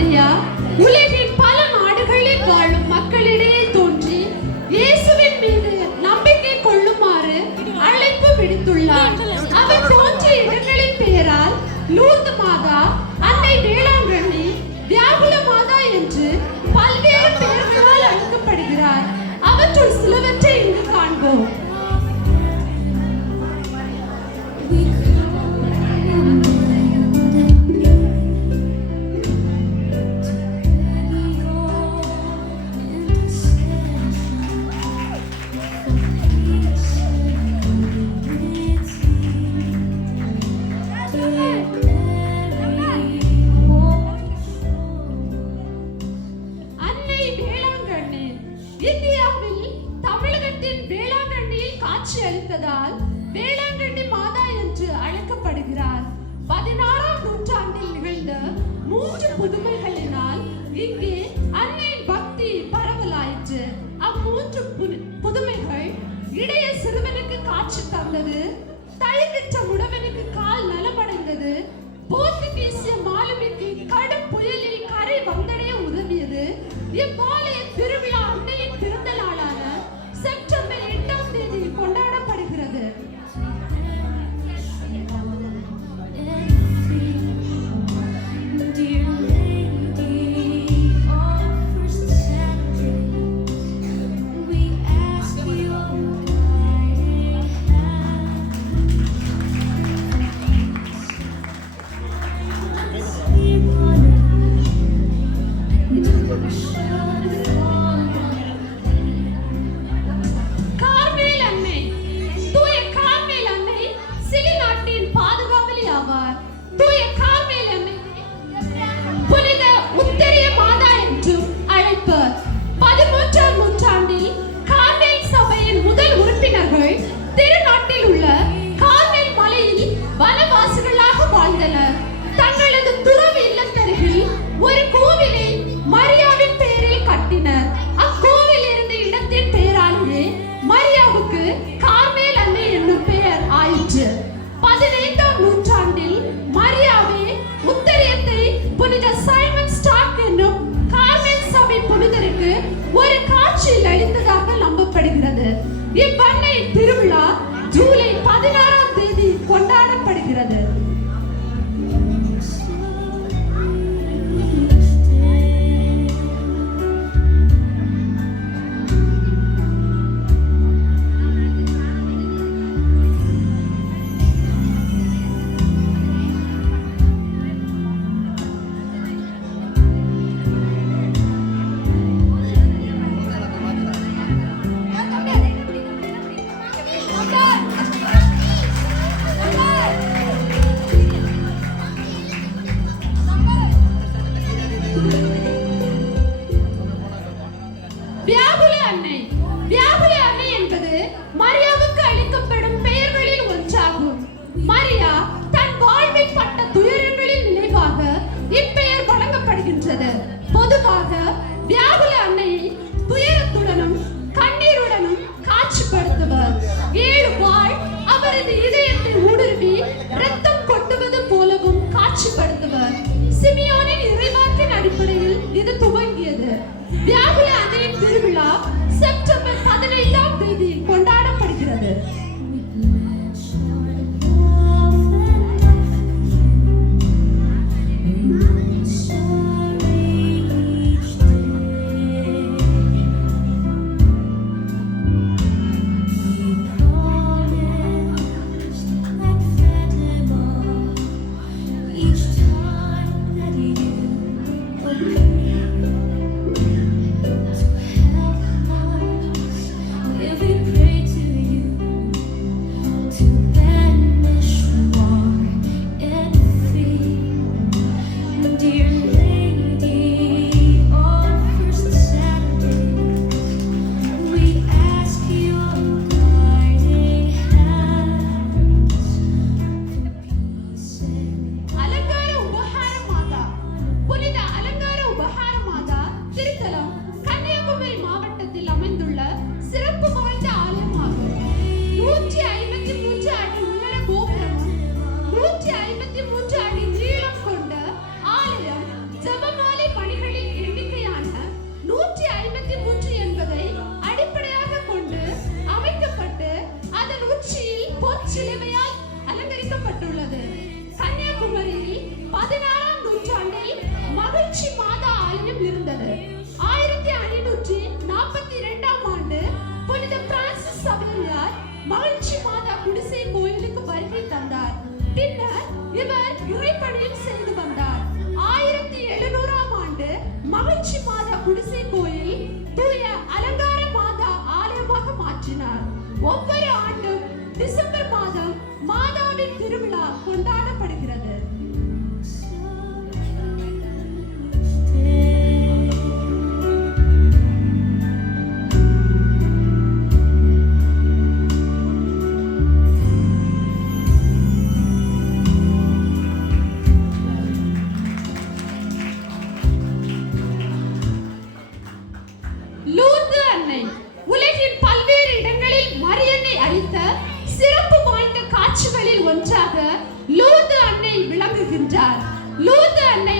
மரியா உலகின் பல நாடுகளில் வாழும் மக்களிடையே தோன்றி இயேசுவின் மீது நம்பிக்கை கொள்ளுமாறு அழைப்பு விடுத்துள்ளார். அவர் தோன்றிய இடங்களின் பெயரால் லூர்து மாதா, அன்னை வேளாங்கண்ணி, வியாகுல மாதா என்று பல்வேறு பெயர்களால் அழைக்கப்படுகிறார். அவற்றுள் சிலவற்றை இங்கு காண்போம். இந்தியாவில் தமிழகத்தின் வேளாங்கண்ணியில் காட்சி அளித்ததால் வேளாங்கண்ணி மாதா என்று அழைக்கப்படுகிறார். 16ஆம் நூற்றாண்டில் நிகழ்ந்த 3 புதுமைகளினால் இங்கே அன்னையின் பக்தி பரவலாயிற்று. அம்மூன்று புதுமைகள் இடைய சிறுவனுக்கு காட்சி தந்தது, தழுவிற்ற முடவனுக்கு கால் நலமடைந்தது, போர்த்துகீசிய மாலுமிக்கு கடும் புயலில் கரை வந்தடைய உதவியது. இவ்வாலய திருவிழா அன்னையின் பிறந்த நாளான செப்டம்பர் 8ஆம் தேதி கொண்டாடப்படுகிறது. திருவிழா கொண்டாடப்படுகிறது. லூர்து அன்னை உலகின் பல்வேறு இடங்களில் மரியன்னை அளித்த சிறப்பு வாய்ந்த காட்சிகளில் ஒன்றாக லூர்து அன்னை விளங்குகின்றார். லூர்து அன்னை